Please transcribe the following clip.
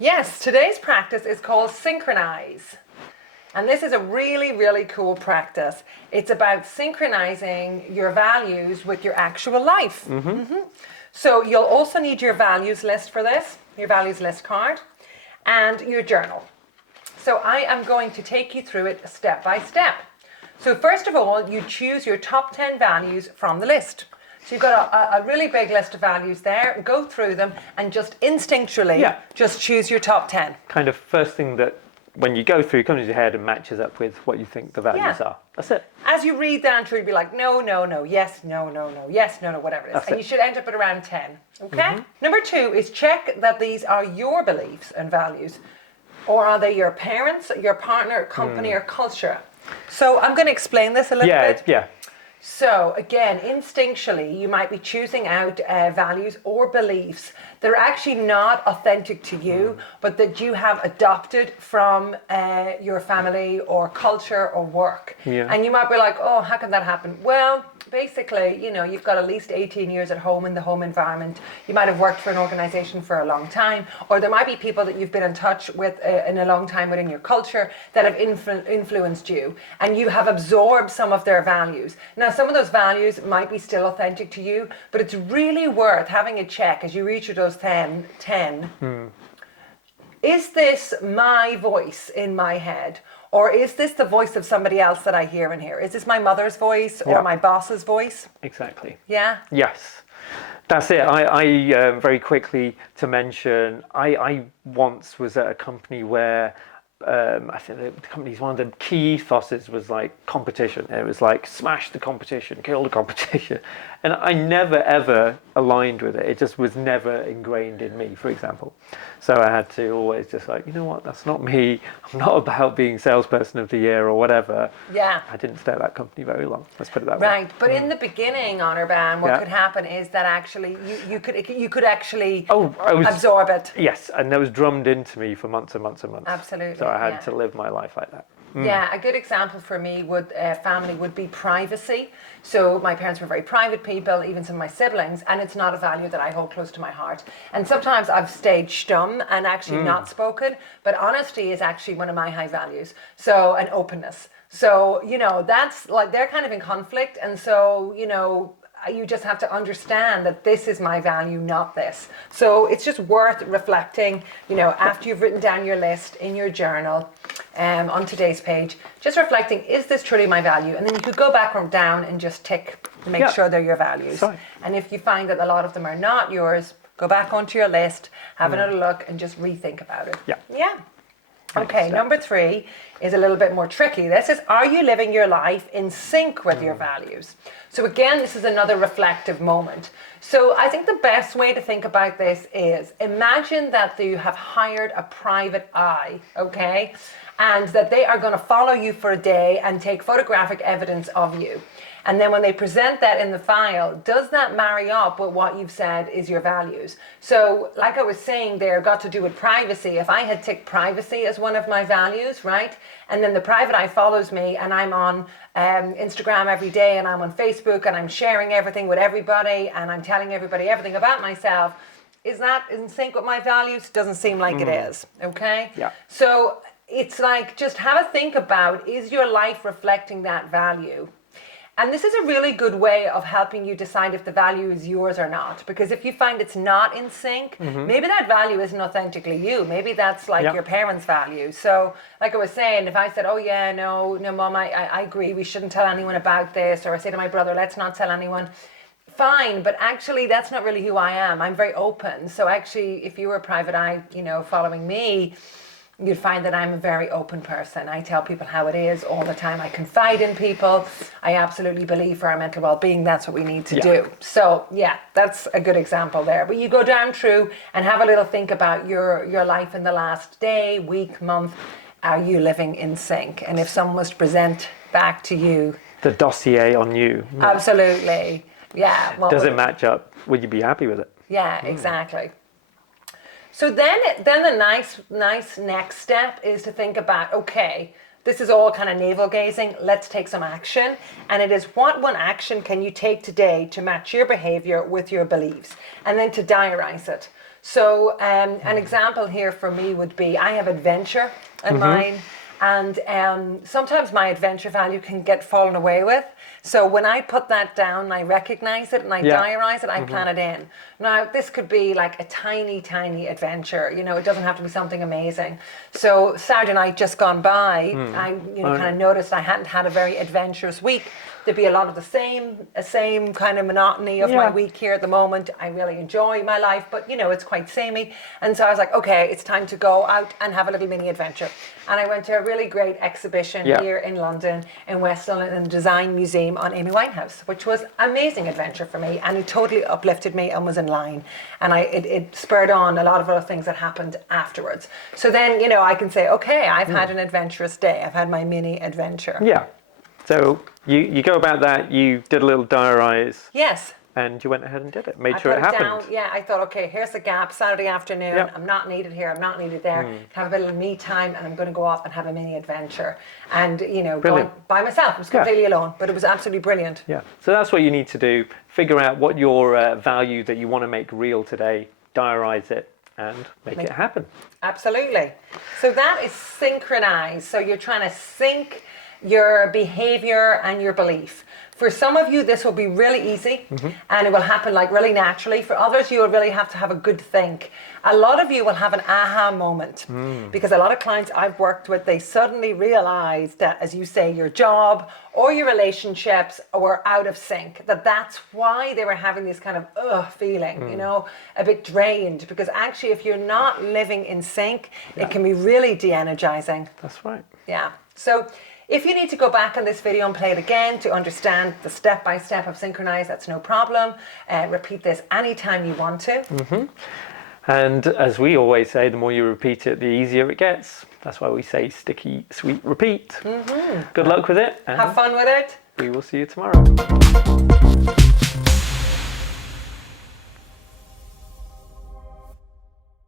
Yes, today's practice is called Synchronize. And this is a really, really cool practice. It's about synchronizing your values with your actual life. So you'll also need your values list for this, your values list card, and your journal. So I am going to take you through it step by step. So first of all, you choose your top 10 values from the list. So you've got a really big list of values there. Go through them and just instinctually just choose your top 10. Kind of first thing that when you go through comes to your head and matches up with what you think the values are. That's it. As you read down through, you'll be like, no, no, no, yes, no, no, no, yes, no, no, whatever it is. And you should end up at around 10. Okay? Number 2 is check that these are your beliefs and values. Or are they your parents, your partner, company, or culture? So I'm going to explain this a little bit. Yeah. So again, instinctually, you might be choosing out values or beliefs that are actually not authentic to you, but that you have adopted from your family or culture or work. And you might be like, oh, how can that happen? Well, basically, you know, you've got at least 18 years at home in the home environment. You might have worked for an organization for a long time, or there might be people that you've been in touch with in a long time within your culture that have influenced you, and you have absorbed some of their values. Now, some of those values might be still authentic to you, but it's really worth having a check as you reach those 10. Is this my voice in my head? Or is this the voice of somebody else that I hear in here? Is this my mother's voice or my boss's voice? Exactly. Yeah? Yes. That's it. I very quickly to mention, I once was at a company where I think the company's one of the key ethoses was like competition. It was like smash the competition, kill the competition. And I never ever aligned with it. It just was never ingrained in me, for example. So I had to always just like, you know what, that's not me. I'm not about being salesperson of the year or whatever. Yeah. I didn't stay at that company very long. Let's put it that way. Right, but in the beginning, Honorban, what could happen is that actually you could actually absorb it. Yes, and that was drummed into me for months and months and months. Absolutely. So I had to live my life like that. Yeah, a good example for me family would be privacy. So my parents were very private people, even some of my siblings, and it's not a value that I hold close to my heart. And sometimes I've stayed stum and actually not spoken, but honesty is actually one of my high values. So, and openness. So, you know, that's like, they're kind of in conflict. And so, you know, you just have to understand that this is my value, not this. So it's just worth reflecting, you know, after you've written down your list in your journal, on today's page, just reflecting, is this truly my value? And then you could go back or down and just tick to make sure they're your values. Sorry. And if you find that a lot of them are not yours, go back onto your list, have another look, and just rethink about it. Yeah. Okay, number 3 is a little bit more tricky. This is, are you living your life in sync with your values? So again, this is another reflective moment. So I think the best way to think about this is, imagine that you have hired a private eye, okay? And that they are going to follow you for a day and take photographic evidence of you. And then when they present that in the file, does that marry up with what you've said is your values? So like I was saying there, got to do with privacy. If I had ticked privacy as one of my values, right? And then the private eye follows me and I'm on Instagram every day and I'm on Facebook and I'm sharing everything with everybody and I'm telling everybody everything about myself. Is that in sync with my values? Doesn't seem like it is, okay? Yeah. So it's like, just have a think about, is your life reflecting that value? And this is a really good way of helping you decide if the value is yours or not. Because if you find it's not in sync, maybe that value isn't authentically you. Maybe that's like your parents' value. So like I was saying, if I said, oh yeah, no, Mom, I agree, we shouldn't tell anyone about this. Or I say to my brother, let's not tell anyone. Fine, but actually that's not really who I am. I'm very open. So actually, if you were a private eye, you know, following me, you'd find that I'm a very open person. I tell people how it is all the time. I confide in people. I absolutely believe for our mental well-being, that's what we need to do. So yeah, that's a good example there. But you go down through and have a little think about your life in the last day, week, month. Are you living in sync? And if someone was to present back to you The dossier on you. Absolutely. Yeah. Does it match up? Would you be happy with it? Yeah, exactly. So then the nice next step is to think about, okay, this is all kind of navel gazing. Let's take some action. And it is, what one action can you take today to match your behavior with your beliefs? And then to diarize it. So an example here for me would be I have adventure in mine. And sometimes my adventure value can get fallen away with. So when I put that down, I recognize it and I diarize it, I plan it in. Now, this could be like a tiny, tiny adventure. You know, it doesn't have to be something amazing. So Saturday night just gone by, I kind of noticed I hadn't had a very adventurous week. There'd be a lot of the same kind of monotony of my week here at the moment. I really enjoy my life, but you know, it's quite samey. And so I was like, okay, it's time to go out and have a little mini adventure. And I went to a really great exhibition here in London, in West London, in the Design Museum on Amy Winehouse, which was amazing adventure for me, and it totally uplifted me and was in line. And it spurred on a lot of other things that happened afterwards. So then, you know, I can say, okay, I've had an adventurous day. I've had my mini adventure. Yeah. So you go about that, you did a little diarise. Yes. And you went ahead and did it, made sure it happened. I thought, okay, here's the gap, Saturday afternoon, I'm not needed here, I'm not needed there, have a bit of me time, and I'm going to go off and have a mini adventure. And, you know, going by myself, I was completely alone, but it was absolutely brilliant. Yeah, so that's what you need to do. Figure out what your value that you want to make real today, diarise it, and make it happen. Absolutely. So that is synchronized. So you're trying to sync your behavior and your belief. For some of you, this will be really easy and it will happen like really naturally. For others, you will really have to have a good think. A lot of you will have an aha moment because a lot of clients I've worked with, they suddenly realize that, as you say, your job or your relationships were out of sync. That's why they were having this kind of feeling, you know, a bit drained. Because actually, if you're not living in sync, it can be really de-energizing. That's right. Yeah. So if you need to go back on this video and play it again to understand the step-by-step of Synchronize, that's no problem. Repeat this anytime you want to. And as we always say, the more you repeat it, the easier it gets. That's why we say sticky, sweet, repeat. Good luck with it. And have fun with it. We will see you tomorrow.